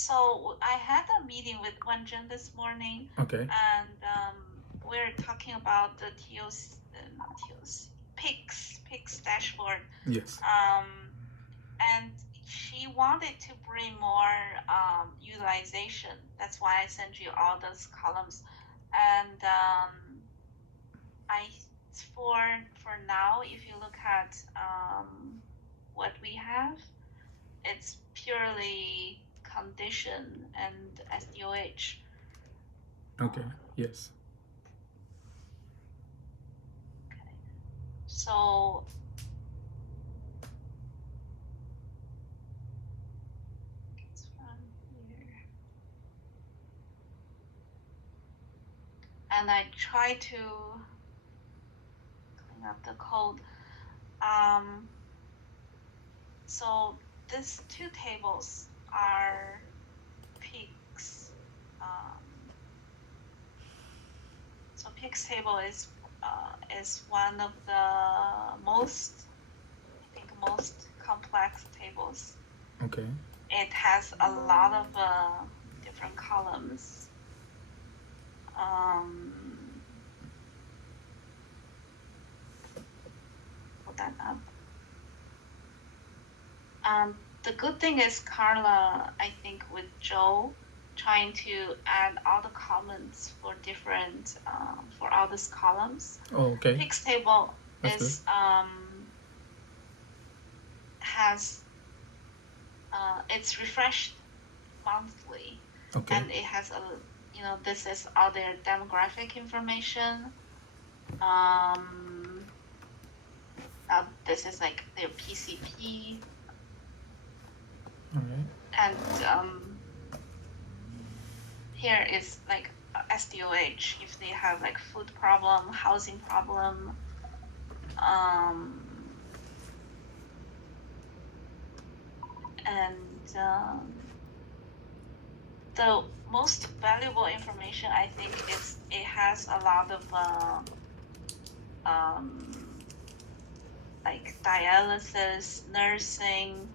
So I had a meeting with Wenjun this morning, Okay. and we're talking about the not TOC, PICS dashboard. Yes. And she wanted to bring more utilization. That's why I sent you all those columns. And I for now, if you look at what we have, it's purely condition and SDOH. Okay. Yes. Okay. So it's from here. And I try to clean up the code. So these two tables are PICS. So PICS table is one of the most complex tables. Okay. It has a lot of different columns. Put that up. The good thing is Carla, I think with Joe, trying to add all the comments for different for all these columns. Oh, okay. PICS table That's is has it's refreshed monthly. Okay. And it has this is all their demographic information. This is like their PCP. All right. And here is like SDOH if they have like food problem, housing problem. And the most valuable information I think is it has a lot of like dialysis, nursing,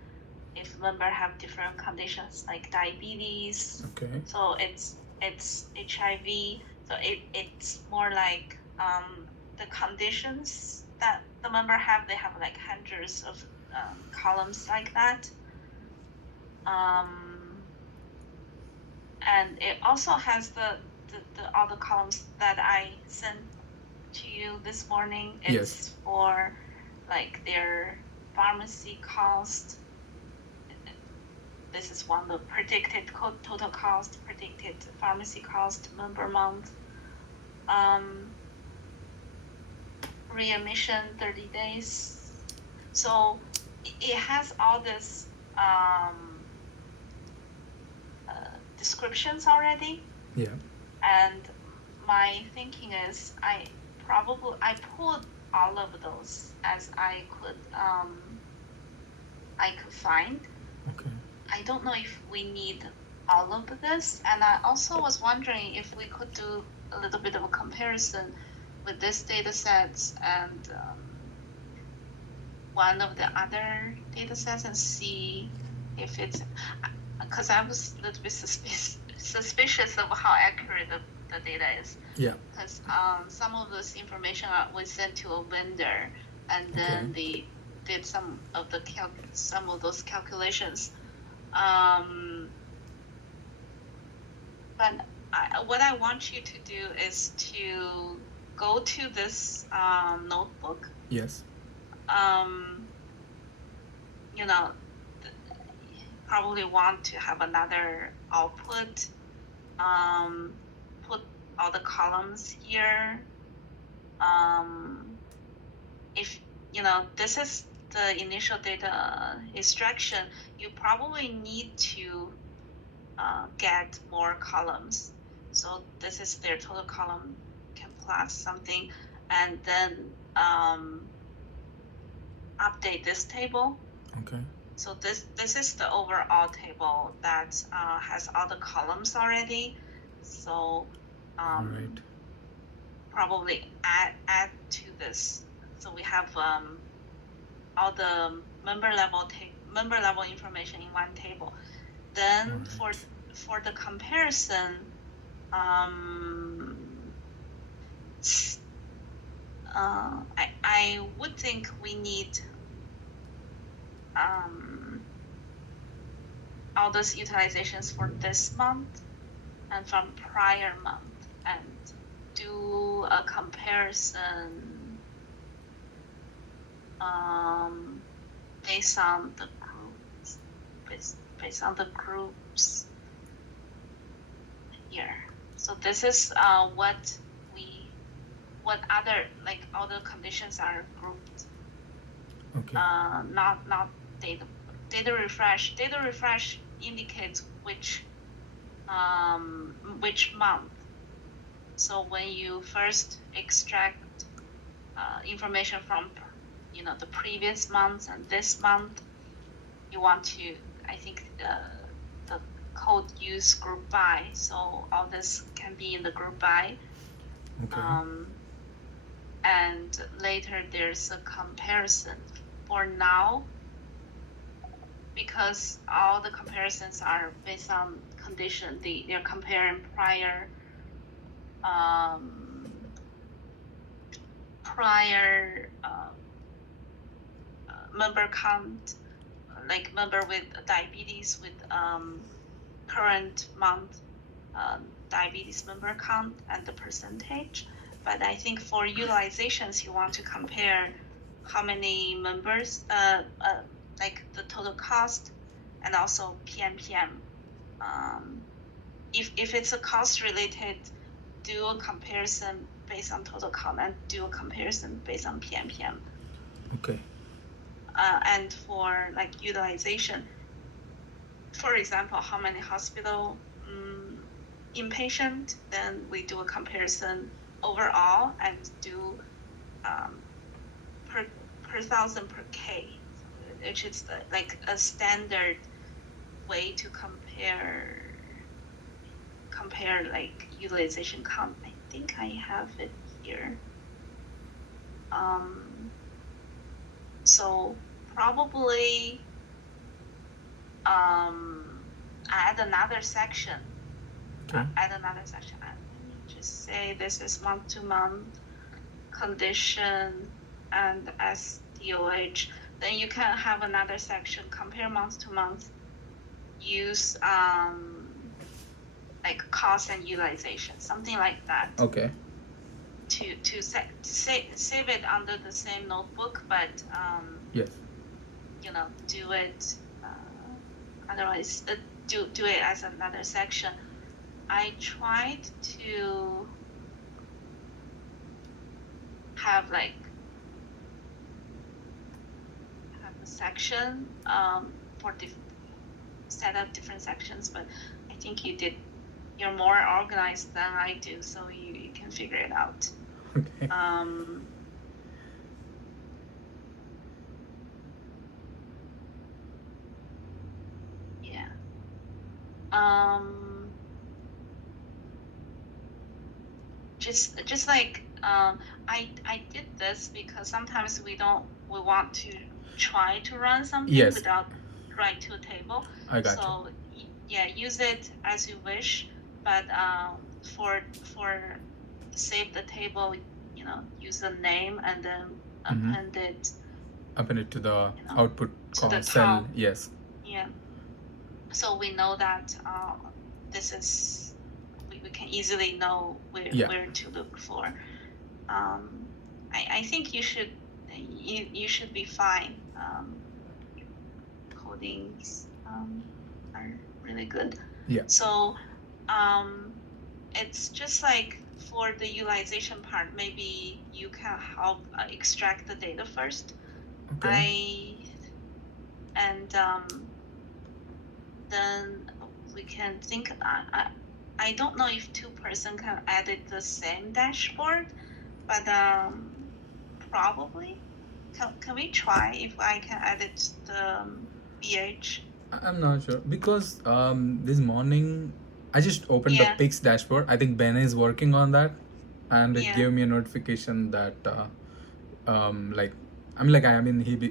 if member have different conditions like diabetes. Okay. So it's HIV. So it's more like the conditions that the member have. They have like hundreds of columns like that. And it also has the other columns that I sent to you this morning. It's Yes. for like their pharmacy cost. This is one, the predicted total cost, predicted pharmacy cost, member month, readmission 30 days. So it has all this descriptions already. Yeah. And my thinking is I pulled all of those as I could find. Okay. I don't know if we need all of this, and I also was wondering if we could do a little bit of a comparison with this data sets and one of the other data sets and see if it's, because I was a little bit suspicious of how accurate the data is. Yeah. Because some of this information was sent to a vendor, and then they did some of those calculations. But what I want you to do is to go to this notebook. Yes. Probably want to have another output. Put all the columns here. If this is the initial data extraction, you probably need to get more columns. So this is their total column, can plot something, and then update this table. Okay. So this is the overall table that has all the columns already. So Right. probably add to this. So we have all the member level information in one table. Then Alright. for the comparison, I would think we need all those utilizations for this month and from prior month and do a comparison based on the groups, based on the groups here. So this is what other, like, all the conditions are grouped. Okay. Not data refresh. Data refresh indicates which month. So when you first extract information from the previous month and this month, you want to, I think the code use group by, so all this can be in the group by. Okay. And later there's a comparison. For now, because all the comparisons are based on condition, they're comparing prior member count, like member with diabetes with current month diabetes member count and the percentage. But I think for utilizations, you want to compare how many members, like the total cost, and also PMPM. If it's a cost related, do a comparison based on total count and do a comparison based on PMPM. Okay. And for like utilization, for example, how many hospital inpatient, then we do a comparison overall and do per thousand per K, which is like a standard way to compare like utilization count. I think I have it here. So probably add another section. Okay. Add another section. Let me just say this is month to month condition and SDOH. Then you can have another section, compare month to month, use like cost and utilization, something like that. Okay. To save it under the same notebook, but Yes. do it otherwise do it as another section. I tried to have a section for set up different sections, but I think you're more organized than I do, so you can figure it out. Okay. Yeah. Just like I did this because sometimes we want to try to run something Yes. without write to a table. I got So yeah, use it as you wish, but for save the table, use the name and then append it. Append it to the output to the cell. top. Yes. Yeah. So we know that this is we can easily know where to look for. I think you should be fine. Codings are really good. Yeah. So it's just like for the utilization part, maybe you can help extract the data first. Okay. Then we can think. I don't know if two-person can edit the same dashboard, but probably. Can we try if I can edit the BH? I'm not sure because this morning I just opened the PICS dashboard. I think Ben is working on that, and it gave me a notification that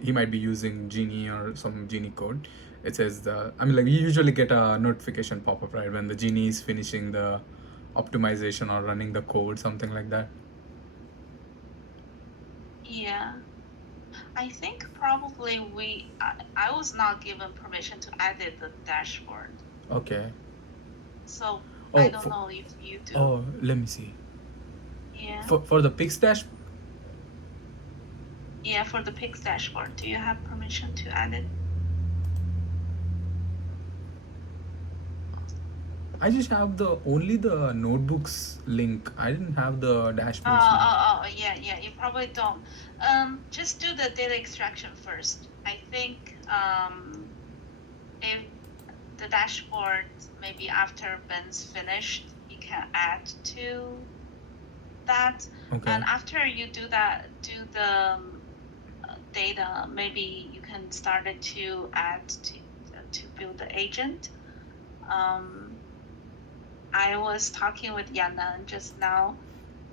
he might be using Genie or some Genie code, it says I mean, like, you usually get a notification pop up, right, when the genie is finishing the optimization or running the code, something like that. Yeah. I think probably I was not given permission to edit the dashboard. Okay. So I Oh, don't know if you do. oh, let me see. Yeah. For the PICS dash. Yeah, for the PICS dashboard, do you have permission to edit? I just have only the notebooks link. I didn't have the dashboards link. Yeah. You probably don't. Just do the data extraction first. I think if the dashboard, maybe after Ben's finished, he can add to that. Okay. And after you do that, do the data, maybe you can start it to add to build the agent. I was talking with Yanan just now.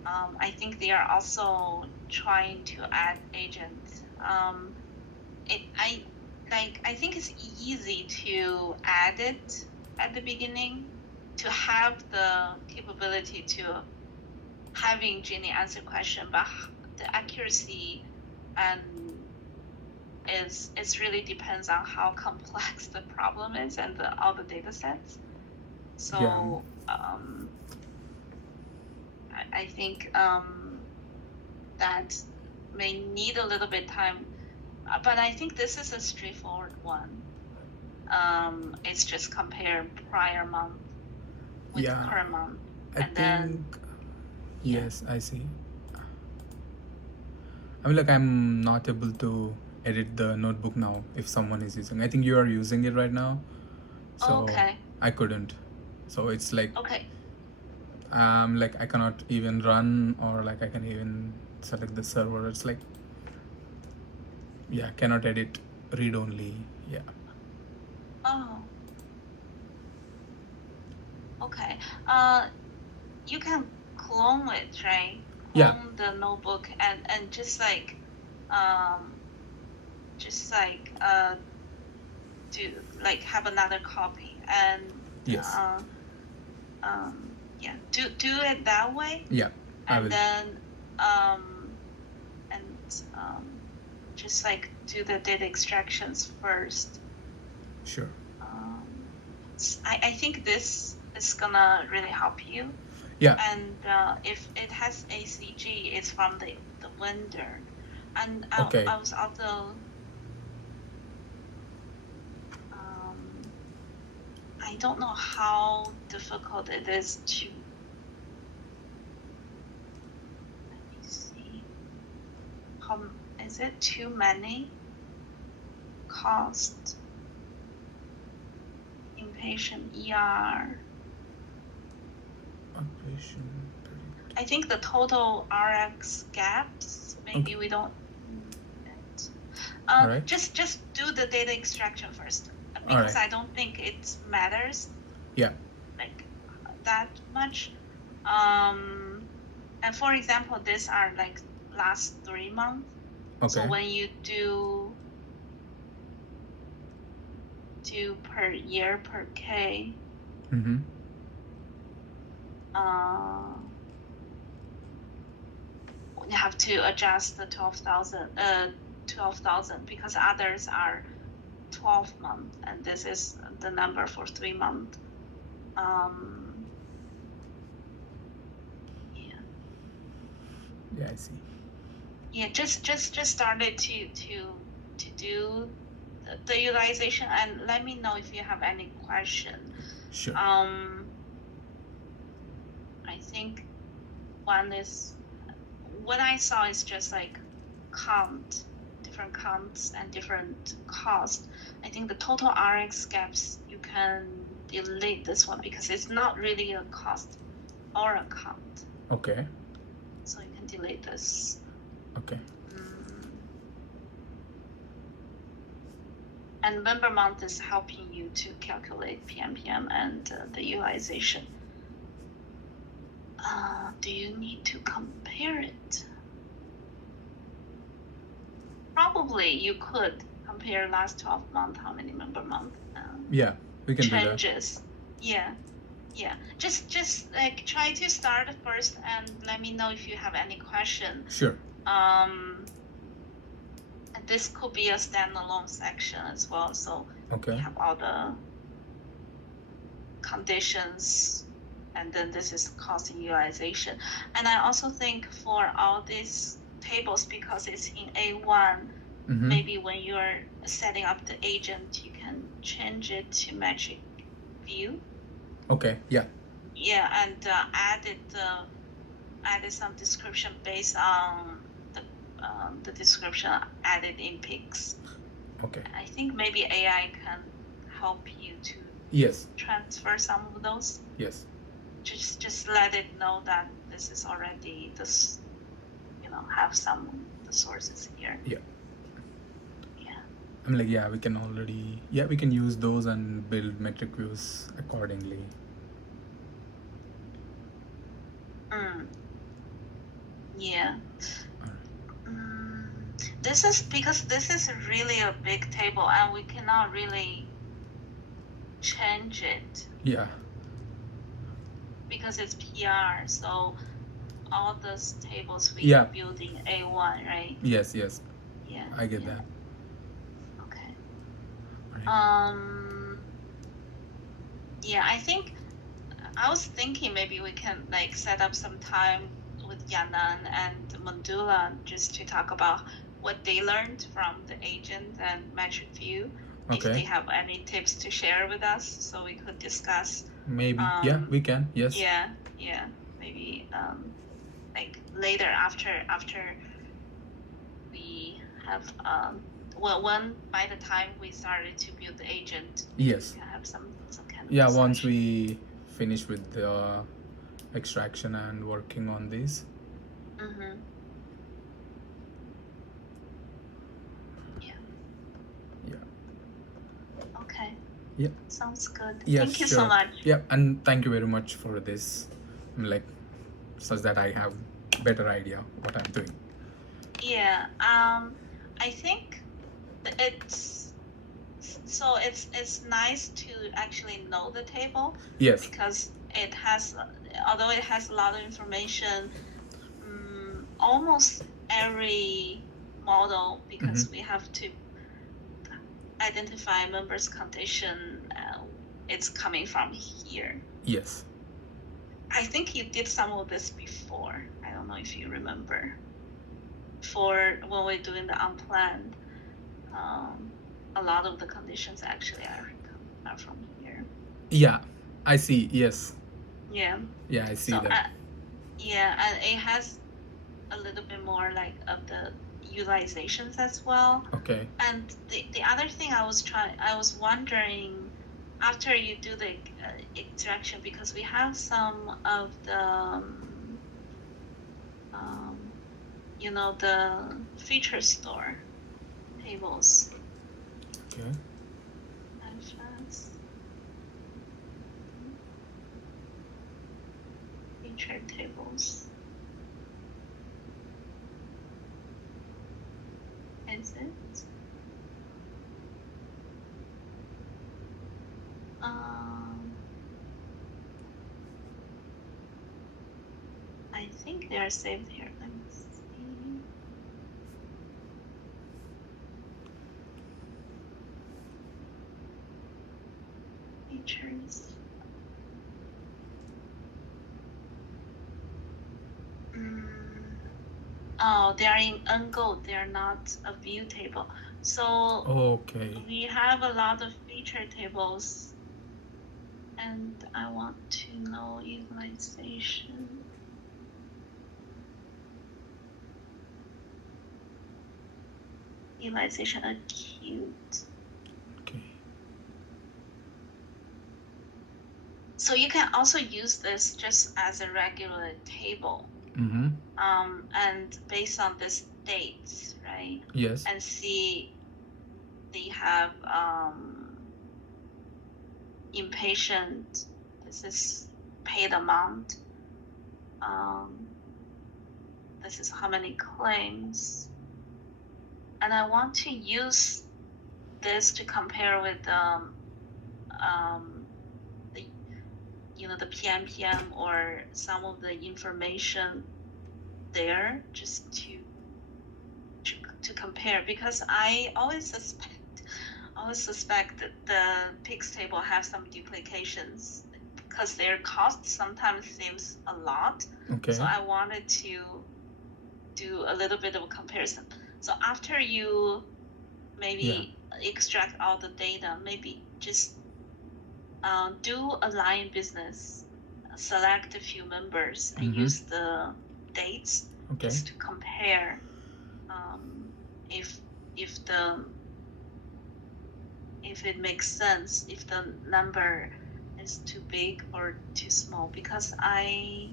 I think they are also trying to add agents. I think it's easy to add it at the beginning, to have the capability to having Genie answer question, but the accuracy and it really depends on how complex the problem is and all the data sets. So I think that may need a little bit time, but I think this is a straightforward one. It's just compare prior month with current month, yes, I see. I mean, like, I'm not able to edit the notebook now if someone is using. I think you are using it right now, so I couldn't. So it's like, like, I cannot even run, or like I can even select the server. It's like, cannot edit, read only. Okay. You can clone it, right? Clone the notebook and just like do like have another copy and do it that way. And then just like do the data extractions first. Sure. I think this is gonna really help you. And if it has ACG, it's from the vendor. And I was also I don't know how difficult it is to. Let me see. Is it too many? Cost. Inpatient ER. I think the total RX gaps, maybe we don't. Just do the data extraction first, because I don't think it matters. Like that much. And for example, these are like last 3 months. So when you do per year per K. You have to adjust the 12,000 because others are 12 months, and this is the number for 3 months. I see. Just started to do the utilization, and let me know if you have any question. Sure. I think one is what I saw is just like different counts and different costs. I think the total RX gaps, you can delete this one because it's not really a cost or a count. Okay. So you can delete this. Okay. And member month is helping you to calculate PMPM and the utilization. Do you need to compare it? Probably you could compare last 12 months, how many member month. Yeah, we can changes. Do that. Yeah. Just like try to start first and let me know if you have any question. Sure. This could be a standalone section as well. So okay. We have all the conditions, and then this is cost utilization. And I also think for all these tables, because it's in A1, maybe when you're setting up the agent, you can change it to metric view. Okay, yeah. Yeah, and added some description based on the description added in PICS. Okay. I think maybe AI can help you to transfer some of those. Yes. Just let it know that this is already this, have some of the sources here. Yeah. I'm like, we can use those and build metric views accordingly. Yeah. This is because this is really a big table and we cannot really change it. Yeah. Because it's PR, so all those tables we build in A1, right? Yes. Yeah. I get that. Okay. Right. Yeah, I was thinking maybe we can like set up some time with Yanan and Mandula just to talk about what they learned from the agent and metric view. Okay. If they have any tips to share with us, so we could discuss. Maybe. We can. Yes. Yeah. Maybe like later after we have when by the time we started to build the agent. Yes. We can have some kind of discussion. Once we finish with the extraction and working on these. Okay. Yeah. Sounds good. Yeah, thank you so much. Yeah, and thank you very much for this. Like, such that I have better idea what I'm doing. Yeah. I think it's nice to actually know the table. Yes. Because although it has a lot of information, almost every model, because we have to identify members condition, it's coming from here. Yes. I think you did some of this before. I don't know if you remember. For when we're doing the unplanned, a lot of the conditions actually are from here. Yeah, I see. Yes. Yeah. Yeah, I see that. And it has a little bit more like of the utilizations as well. Okay. And the other thing I was wondering, after you do the extraction, because we have some of the the feature store tables. Okay. Feature tables. Is it? I think they are saved here. Let me see. Features. Oh, they are in ungold. They are not a view table. So we have a lot of feature tables, and I want to know utilization. Utilization acute. Okay. So you can also use this just as a regular table. And based on this dates, right? Yes. And see they have inpatient. This is paid amount. This is how many claims. And I want to use this to compare with the PMPM or some of the information there, just to compare, because I always suspect that the PICS table have some duplications because their cost sometimes seems a lot. Okay. So I wanted to do a little bit of a comparison. So after you maybe extract all the data, maybe just do a line business, select a few members, and use the dates just to compare if it makes sense, if the number is too big or too small, because I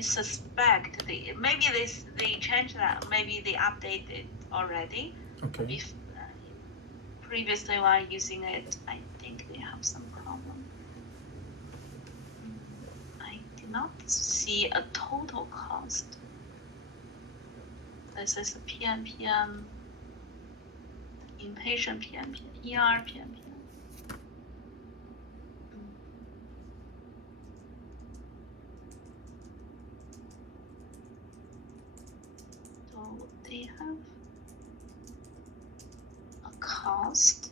suspect maybe they changed that, maybe they updated it already. Okay. If previously while using it, I think they have some problem. I did not see a total cost. This is a PMPM, inpatient PMPM, ER PMPM. So they have a cost.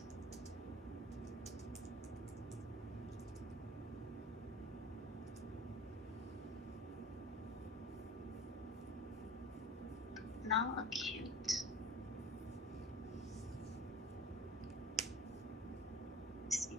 Non-acute. CP.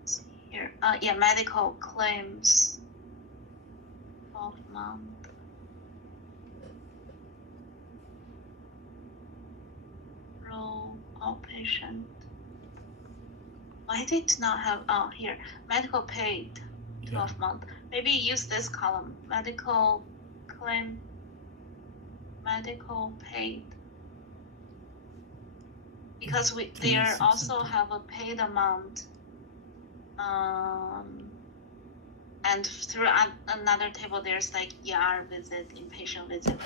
Let's see here. Yeah, medical claims. 12-month. Outpatient. Why did not have here medical paid 12 month? Maybe use this column, medical claim, medical paid, because they also have a paid amount, and through another table there's like ER visit, inpatient visit.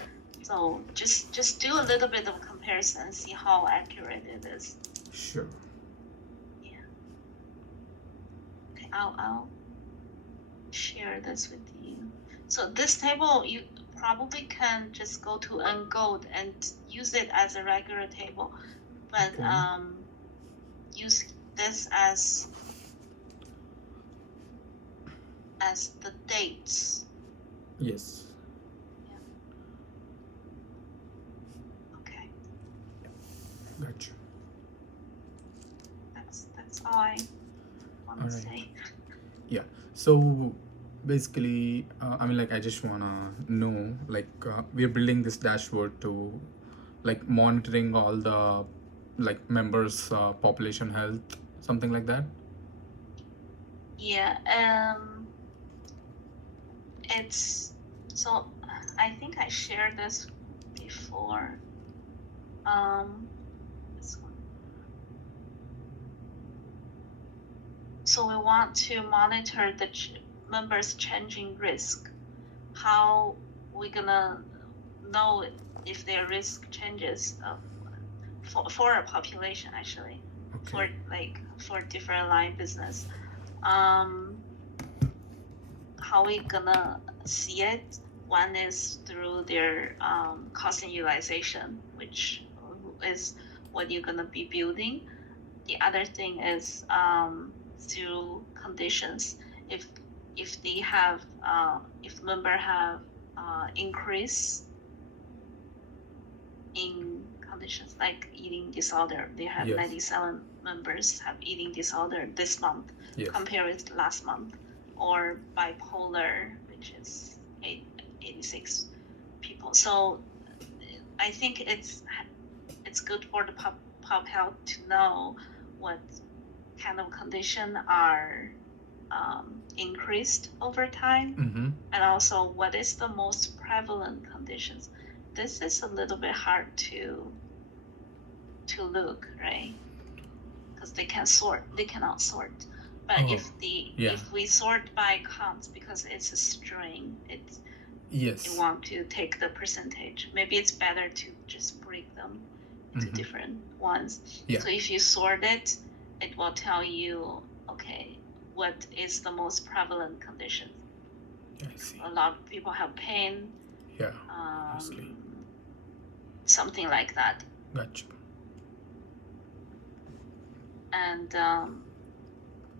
So just do a little bit of comparison and see how accurate it is. Sure. Yeah. Okay, I'll share this with you. So this table, you probably can just go to Engold and use it as a regular table, but use this as the dates. Yes. Gotcha. That's all I want to say. Yeah. So basically, I mean, like, I just wanna know, like, we're building this dashboard to, like, monitoring all the, like, members' population health, something like that. Yeah. It's so. I think I shared this before. So we want to monitor the members' changing risk. How we gonna know if their risk changes for a population, actually, for different line business. How we gonna see it? One is through their cost and utilization, which is what you're gonna be building. The other thing is through conditions. If they have if member have increase in conditions like eating disorder, they have 97 members have eating disorder this month compared with last month, or bipolar, which is 86 people. So I think it's good for the pub health to know what kind of condition are increased over time, and also what is the most prevalent conditions. This is a little bit hard to look, right? Because they cannot sort. But if we sort by counts, because it's a string, you want to take the percentage. Maybe it's better to just break them into different ones. So if you sort it, it will tell you, okay, what is the most prevalent condition. I see. A lot of people have pain. Yeah. Something like that. Gotcha. And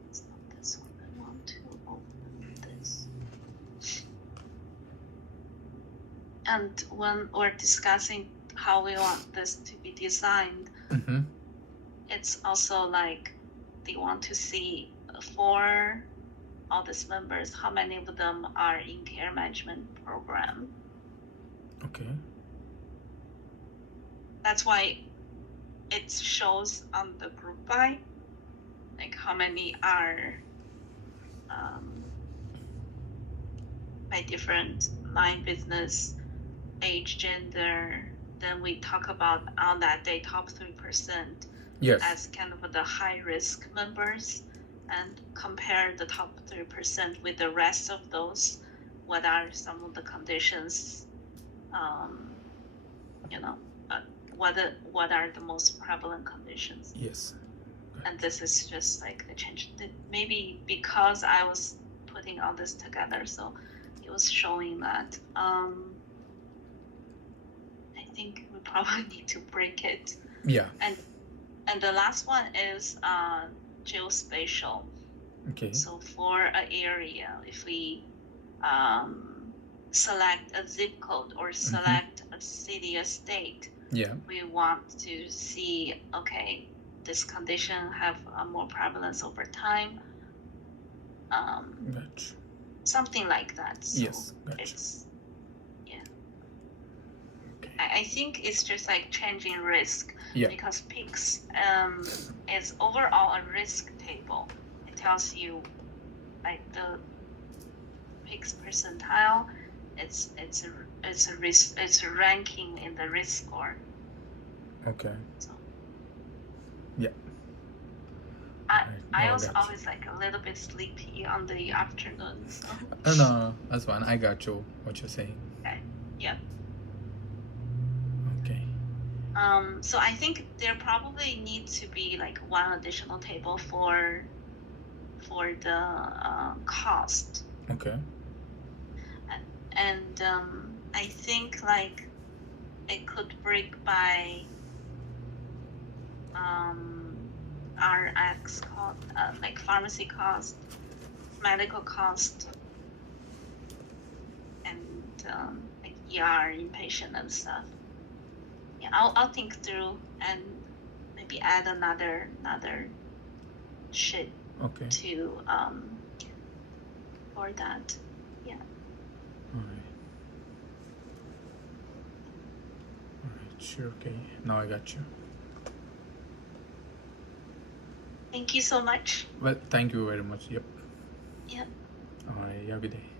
it's not this one. I want to open this. And when we're discussing how we want this to be designed, it's also like they want to see for all these members, how many of them are in care management program. Okay. That's why it shows on the group by, like how many are by different line business, age, gender. Then we talk about on that day top 3% as kind of the high risk members, and compare the top 3% with the rest of those. What are some of the conditions? What are the most prevalent conditions? Yes. And this is just like the change. Maybe because I was putting all this together, so it was showing that. I think we probably need to break it. Yeah. And the last one is geospatial. Okay. So for an area, if we select a zip code or select a city, a state, we want to see, okay, this condition have a more prevalence over time. Gotcha. Something like that. So yes, gotcha. I think it's just like changing risk, because PICS is overall a risk table. It tells you like the PICS percentile. It's a risk. It's a ranking in the risk score. Okay. So, yeah. I was always like a little bit sleepy on the afternoon. So. No, that's fine. I got you. What you're saying. Okay. Yeah. Okay. So I think there probably needs to be like one additional table for the cost. Okay. And I think like it could break by RX cost, like pharmacy cost, medical cost, and like ER inpatient and stuff. Yeah, I'll think through and maybe add another sheet to for that. Yeah. All right. Sure. Okay. Now I got you. Thank you so much. Well, thank you very much. Yep. Yep. All right. Have a good day.